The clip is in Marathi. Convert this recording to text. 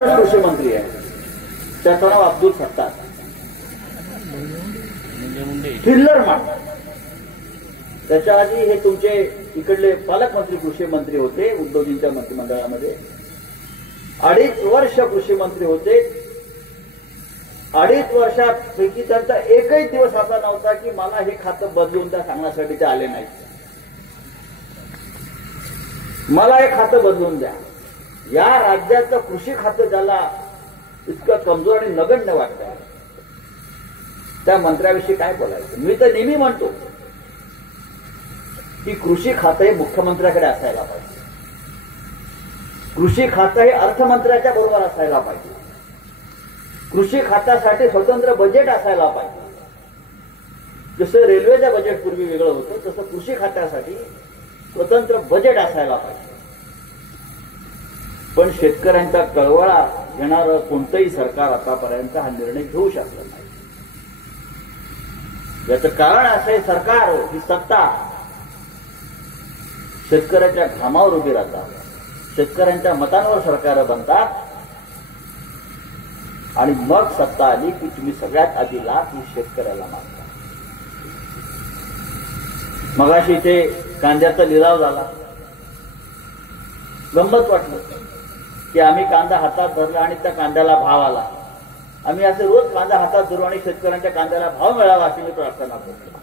कृषी मंत्री आहे, त्याचं नाव अब्दुल सत्तार. थिल्लर मान. त्याच्या आधी हे तुमचे इकडले पालकमंत्री कृषी मंत्री होते उद्धवजींच्या मंत्रिमंडळामध्ये. 2.5 वर्ष कृषी मंत्री होते. 2.5 वर्षापैकी त्यांचा एकही दिवस असा नव्हता की मला हे खातं बदलून द्या सांगण्यासाठी ते आले नाहीत. मला हे खातं बदलून द्या. या राज्याचं कृषी खातं ज्याला इतकं कमजोर आणि नगण्य वाटतं त्या मंत्र्याविषयी काय बोलायचं. मी तर नेहमी म्हणतो की कृषी खातं हे मुख्यमंत्र्याकडे असायला पाहिजे. कृषी खातं हे अर्थमंत्र्याच्या बरोबर असायला पाहिजे. कृषी खात्यासाठी स्वतंत्र बजेट असायला पाहिजे. जसं रेल्वेचं बजेट पूर्वी वेगळं होतं तसं कृषी खात्यासाठी स्वतंत्र बजेट असायला पाहिजे. पण शेतकऱ्यांचा कळवळा घेणारं कोणतंही सरकार आतापर्यंत हा निर्णय घेऊ शकलं नाही. याचं कारण असं आहे, सरकार ही सत्ता शेतकऱ्याच्या घामावर उभी राहतात, शेतकऱ्यांच्या मतांवर सरकार बनतात आणि मग सत्ता आली की तुम्ही सगळ्यात आधी लाभ ही शेतकऱ्याला मागता. मगाशी इथे कांद्याचा लिलाव झाला. गंमत वाटलं की आम्ही कांदा हातात धरला आणि त्या कांद्याला भाव आला. आम्ही असे रोज कांदा हातात धरू आणि शेतकऱ्यांच्या कांद्याला भाव मिळावा अशी मी प्रार्थना करतो.